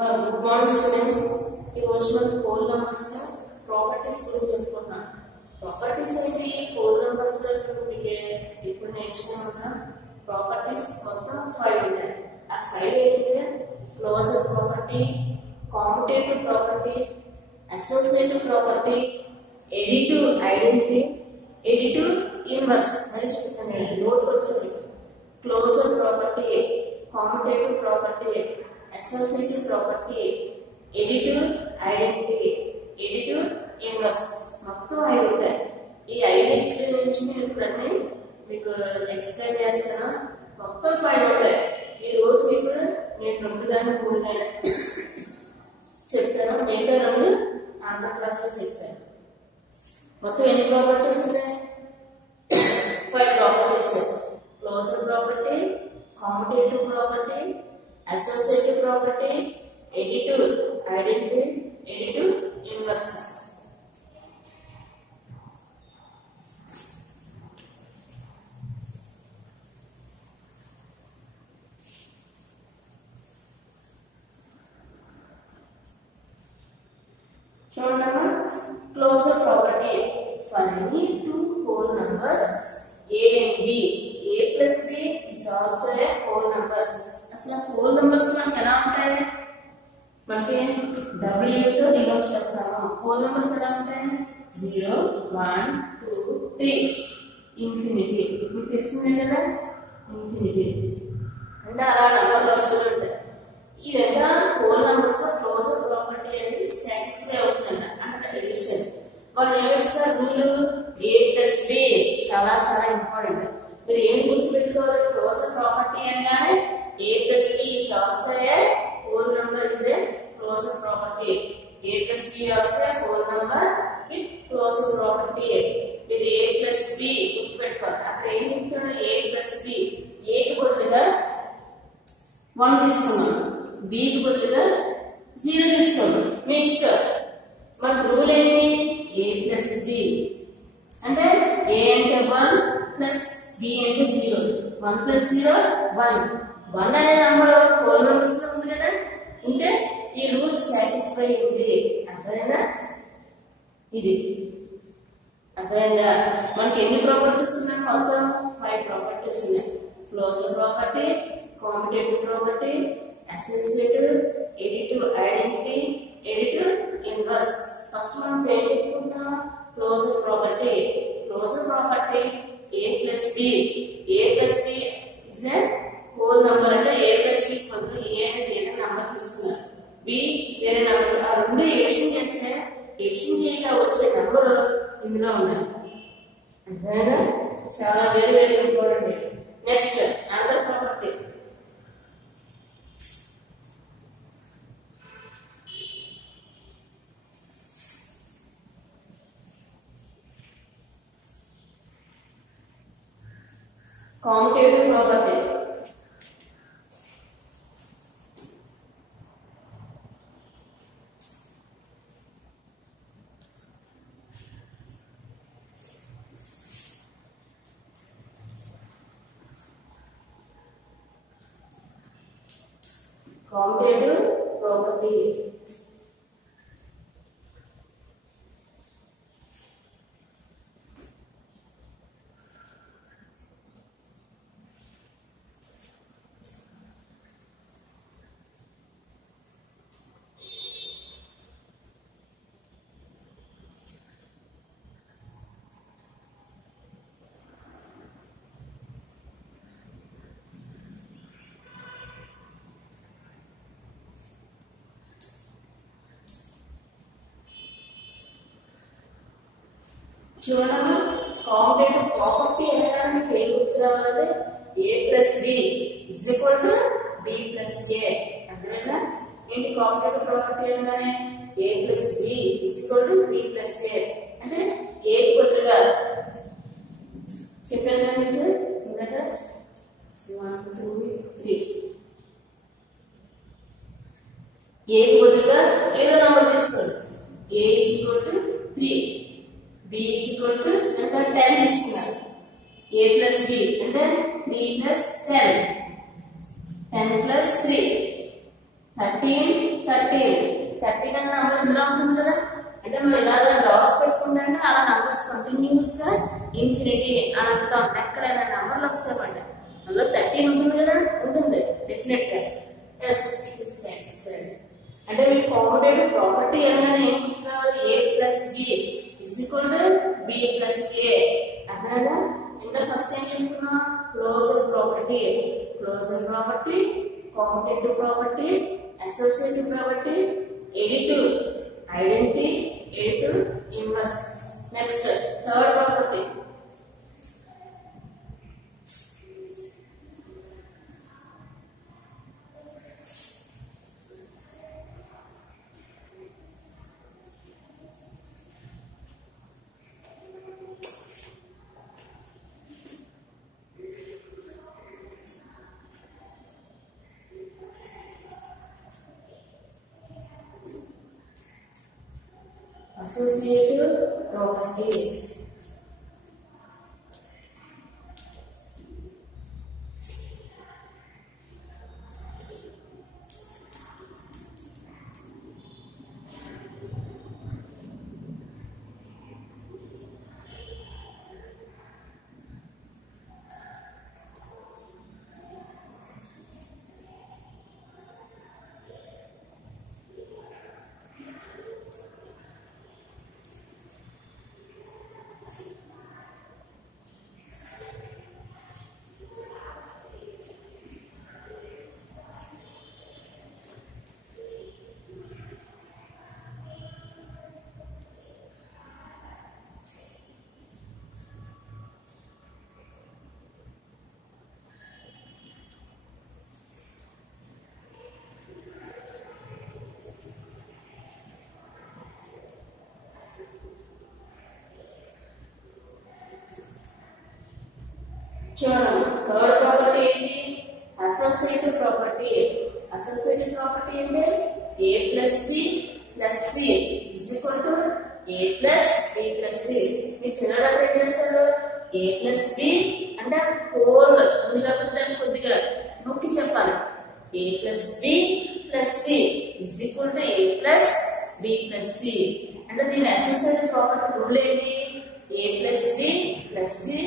Good morning students. ఈ రోజు మనం హోల్ నంబర్స్ లో ప్రాపర్టీస్ గురించి చెప్పుకుంటున్నాం. ప్రాపర్టీస్ ఏంటి? హోల్ నంబర్స్ లో మీకు ఇప్పుడు నేర్చుకున్నాం. ప్రాపర్టీస్ మొత్తం 5 ఉంటాయి. ఆ 5 ఏంటి? Closure property, commutative property, associative property, additive identity, additive inverse అని చెప్తాను. నోట్ వచ్చింది. Closure property, commutative property, associative property, additive identity, additive inverse మొత్తం 5 ఉంటాయి. ఈ ఐడెంటిటీ నుంచి నేను ఇప్పుడన్నీ మీకు ఎక్స్ప్లెయిన్ చేస్తాను. మొత్తం 5 ఉంటాయి. ఈ రోజు మీకు నేను 2 కానీ 3 కానీ చెప్తాను. మిగతా 2 ఆంధ్ర క్లాస్లో చెప్తాను. మొత్తం ఎన్ని ప్రాపర్టీస్ ఉన్నాయి? 5 properties. Closure property, commutative property, associative property, additive identity, additive inverse. చూడండి, closure property for any two whole numbers a and b, a plus b is also a whole numbers. అసలు హోల్ నంబర్స్ మనకి ఎలా ఉంటాయి? మనకి W తో denote చేస్తాము. Whole numbers ఎలా ఉంటాయి? 0 1 2 3 ఇన్ఫినిటీ. ఇప్పుడు తెలిసిందే కదా, ఇన్ఫినిటీ అంటే అలా నంబర్లు వస్తూ ఉంటాయి. ఈ విధంగా హోల్ నంబర్స్ లో క్లోజర్ ప్రాపర్టీ అనేది సాటిస్ఫై అవుతుందంట. అంటే ఎడిషన్ వాళ్ళు ఏం చేస్తారు? రూల్ a plus b చాలా చాలా ఇంపార్టెంట్. మీరు ఏం గుర్తుపెట్టుకోవాలి? క్లోజర్ ప్రాపర్టీ అనగానే a plus b is also a whole number is a closure property. A plus b also a whole number with closure property. మీరు a plus b గుర్తుపెట్టుకోవాలి. అక్కడ ఏం చెప్తున్నాడు? a plus b, a కి బదులుగా 1 తీసుకున్నాం, b కి బదులుగా 0 తీసుకోండి. మీ ఇష్టం. మన రూల్ ఏంటి? a plus b అంటే a అంటే 1 ప్లస్ b అంటే 0. 1 plus 0 1. 1 అనే నంబర్ హోల్ నంబర్స్ లో ఉంది కదా, అంటే ఈ రూల్ సాటిస్ఫై ఉంది. అర్థమైందా? ఇది అర్థమైందా? మనకి ఎన్ని ప్రాపర్టీస్ ఉన్నాయి? మొత్తం 5 ప్రాపర్టీస్ ఉన్నాయి. Closure property, commutative property, associative, additive identity, additive inverse. First మనం ఏం చెప్పుకుంటాం? Closure property. Closure property a plus b, a plus b is a whole number. అంటే a plus b బదులు a అనేది ఏదైనా నంబర్ తీసుకున్నారు, b వేరే నంబర్. ఆ రెండు ఎడిషన్ చేస్తే ఎడిషన్ చేయగా వచ్చే నంబర్ ఇందులో ఉన్నాయి. అర్థమైనా? చాలా very very important. Next another property, commutative property. Commutative property. చూడమ్మా, కామ్యుటేటివ్ ప్రాపర్టీ అనగానే మీకు ఏం గుర్తు రావాలంటే a plus b is equal to b plus a. అర్థమైందా? ఏంటి కామ్యుటేటివ్ ప్రాపర్టీ అనగానే a plus b is equal to b plus a. అంటే a కి బదులుగా చెప్పాను కదా మీకు ఇందాక 1 2 3, a కి బదులుగా ఏదో నంబర్ తీసుకోండి. a is equal to 3, b is equal to అంటే 10 తీసుకున్నారు. a plus b అంటే 3 plus 10, 10 plus 3, 13, 13 అనే నంబర్ ఇలా ఉంటుంది కదా, అంటే మనం ఇలా డాట్స్ పెట్టుకుంటే అలా నంబర్స్ కంటిన్యూస్ గా ఇన్ఫినిటీ అనంత లెక్కలైన నంబర్లు వస్తాయన్నమాట. అందులో 13 ఉంటుంది కదా, ఉంటుంది డెఫినెట్ గా. Yes it is satisfied. అంటే మీ కాంపిటేటివ్ ప్రాపర్టీ అనగానే ఏం గుర్తురావాలి? a plus b is equal to b plus a. అర్థమైందా? ఇంకా ఫస్ట్ ఏం చెప్పుకున్నాం? Closure property, competitive property, associative property, additive, identity, additive, inverse. Next third property associative property. చూడండి, థర్డ్ ప్రాపర్టీ ఏంటి? Associative property. అసోసియేటివ్ ప్రాపర్టీ అంటే a plus b plus c is equal to a plus b plus c. మీరు చిన్నప్పుడు ఏం చేస్తారు? a plus b అంటే హోల్ ఉంది కాబట్టి దాన్ని కొద్దిగా నొక్కి చెప్పాలి. a plus b plus c is equal to a plus b plus c. అంటే దీని అసోసియేటివ్ ప్రాపర్టీ రూల్ ఏంటి? a plus b plus c,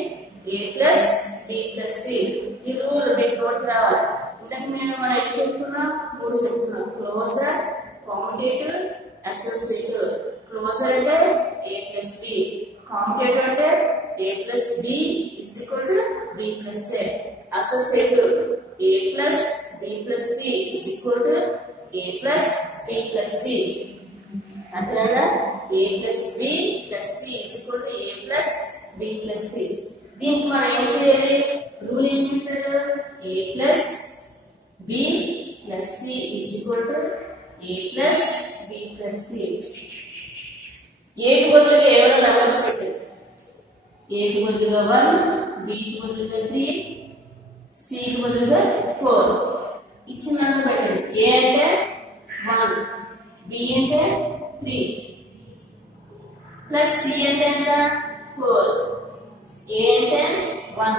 a plus b plus c. ఈ రూల్ మీకు నోట్ రావాలి. ఇంతకు మనం ఏం చెప్పుకున్నాం? 3 చెప్పుకున్నాం. Closure, competitive, associative. క్లోజర్ అంటే a ప్లస్ b, కాంపిటేటివ్ అంటే a plus b is equal to b plus a, associative a plus b plus c is equal to a plus b plus c. అర్థమైందా? a plus b plus c is equal to a plus b plus c. దీనికి మనం ఏం చేయాలి? Rule ఏం చెప్తారు? a plus b plus c is equal to a plus b plus c. a కి బదులుగా ఏమైనా నంబర్స్ పెట్టండి. a కి బదులుగా 1, b కి బదులుగా 3, c కి బదులుగా 4 ఇచ్చినంత పెట్టండి. a అంటే 1, b అంటే 3 ప్లస్ c అంటే ఎంత? 4. a అంటే 1,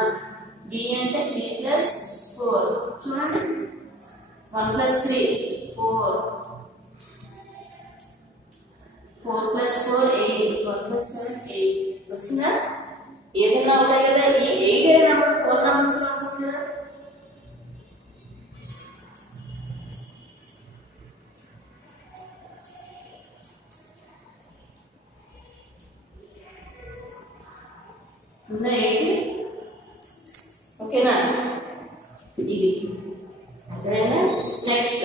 b అంటే 3 ప్లస్ 4. చూడండి, 1 ప్లస్ 3 4, 4 ప్లస్ 4 8, 1 ప్లస్ 7 8 వచ్చిందా? ఏదైనా ఉంటాయి కదా, ఈ 8 అయిన నెంబర్ 4 నెంబర్స్ ఉంటుంది కదా. ఓకేనా? ఇది అర్థమైందా? Next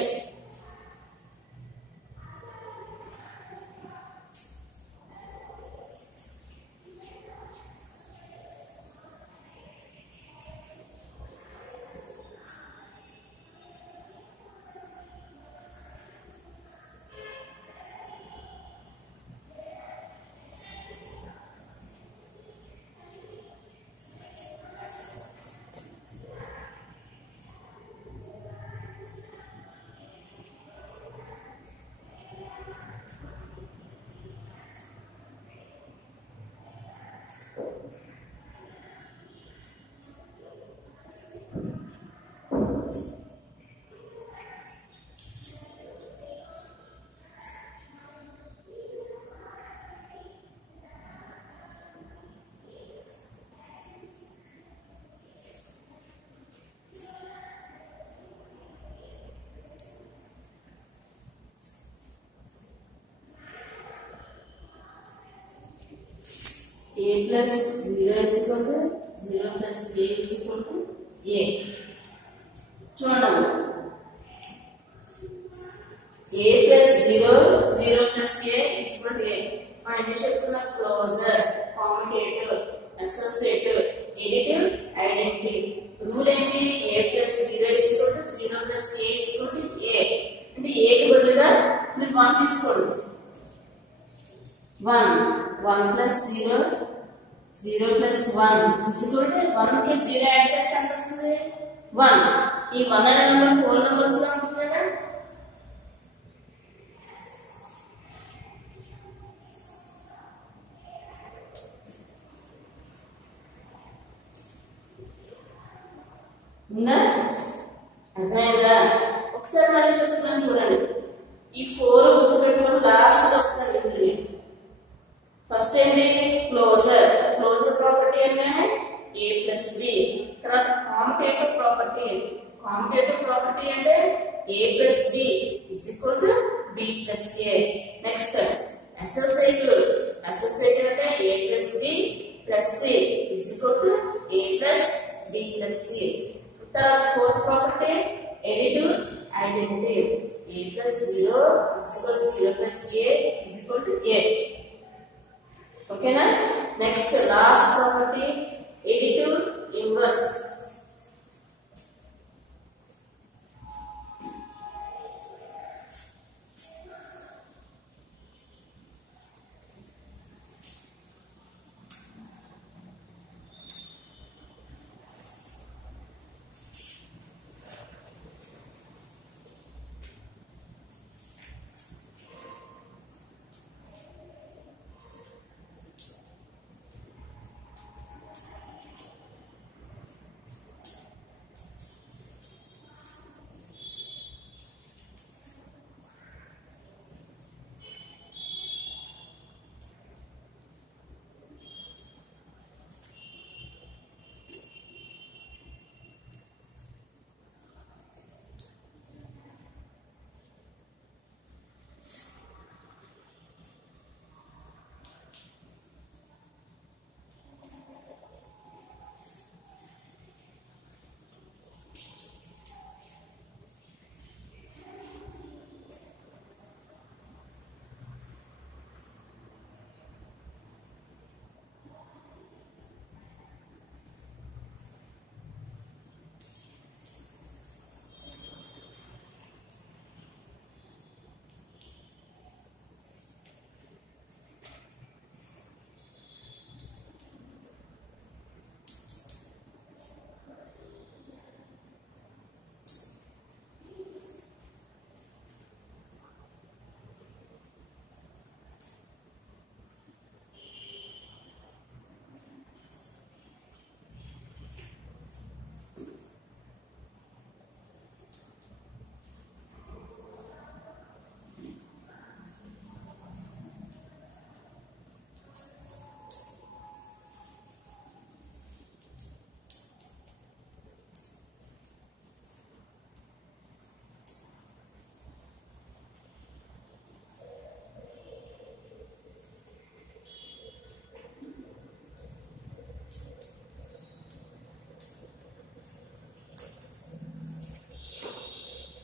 a plus 0 is equal to 0 plus b is equal to a. చూడండి a plus 0 0 plus a is equal to a. మనం ఏం చెప్తున్నాం? Closure, commutative, associative, additive, identity. Rule ఏంటి? a plus 0 is equal to 0 plus a is equal to a. అంటే a కి బదులుగా మీరు 1 తీసుకోండి. 1 plus 0 0 plus 1 is equal to 1 కి 0 యాడ్ చేస్తే ఎంత వస్తుంది? 1. ఈ 1 అనే నెంబర్ హోల్ నెంబర్స్ గా ఉంటుంది కదా. ఉందా? అర్థమైందా? ఒకసారి మళ్ళీ చెప్తున్నాను చూడండి. ఈ 4 గుర్తుపెట్టుకొని లాస్ట్ ఒకసారి వినండి. ఫస్ట్ ఏంటి? క్లోజర్. క్లోజర్ ప్రాపర్టీ అంటే a plus b. తర్వాత కామ్యుటేటివ్ ప్రాపర్టీ. కామ్యుటేటివ్ ప్రాపర్టీ అంటే a plus b is equal to b plus a. Next associative. Associative అంటే a plus b plus c is equal to a plus b plus c. తర్వాత fourth property additive, identity. a plus 0 is equal to 0 plus a is equal to a. ఓకేనా? Next last property additive, inverse.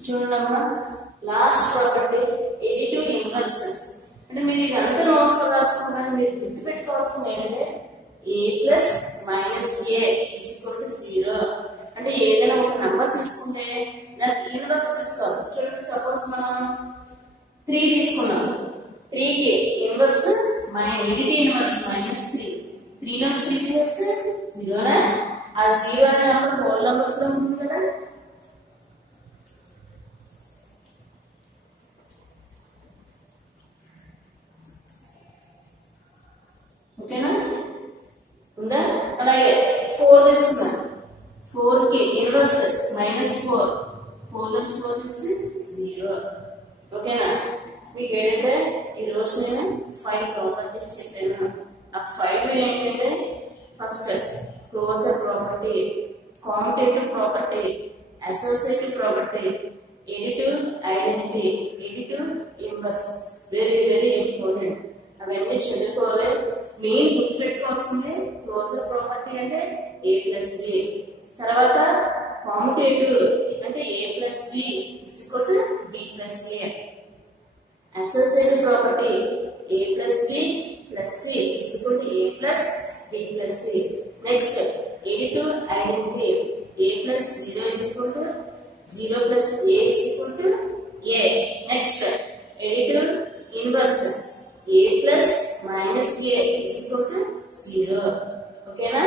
చూడమ్మా, last property additive, inverse. అంటే మీరు ఇదంతా notes లో రాసుకుంటారు. మీరు గుర్తుపెట్టుకోవాల్సింది ఏంటంటే a plus minus a is equal to 0. అంటే ఏదైనా ఒక నెంబర్ తీసుకుంటే దానికి ఇన్వర్స్ తీసుకోవాలి. చూడండి, సపోజ్ మనం 3 తీసుకున్నాం. 3 కి ఇన్వర్స్ ఎడిటివ్ ఇన్వర్స్ -3. 3 లో 3 చేస్తే 0. ఆ 0 అనే నెంబర్ హోల్ నెంబర్స్ లో ఉంటుంది కదా. ఓకేనా? ఉందా? అలాగే 4 తీసుకున్నాం. 4 కి ఇన్వర్స్ -4. 4 నుంచి 4 తీస్తే 0. ఓకేనా? మీకు ఏంటంటే ఈ రోజు నేను 5 ప్రాపర్టీస్ చెప్పాను. ఆ 5 ఏంటంటే first closure property, commutative property, associative property, additive, identity, additive, inverse. Very very important. అవన్నీ చదువుకోవాలి. మెయిన్ గుర్తుపెట్టుకోవాల్సింది క్లోజర్ ప్రాపర్టీ అంటే a ప్లస్ b. తర్వాత కామ్యుటేటివ్ అంటే a plus b is equal to b plus a. Associative property a plus b plus c is equal to a plus b plus c. Next additive identity a plus 0 is equal to 0 plus a is equal to a. Next additive inverse a plus minus a is equal to 0. ఓకేనా?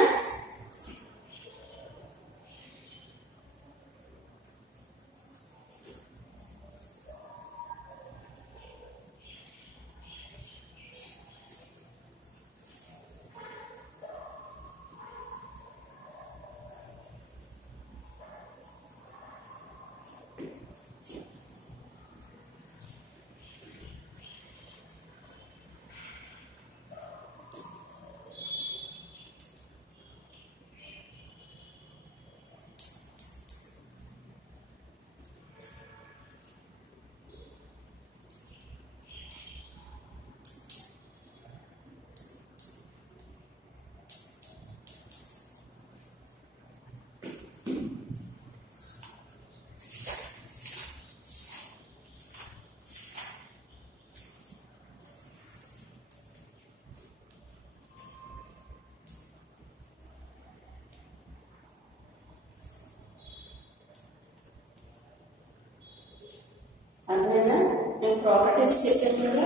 అర్థమైందా? నేను properties చెప్పాను కదా,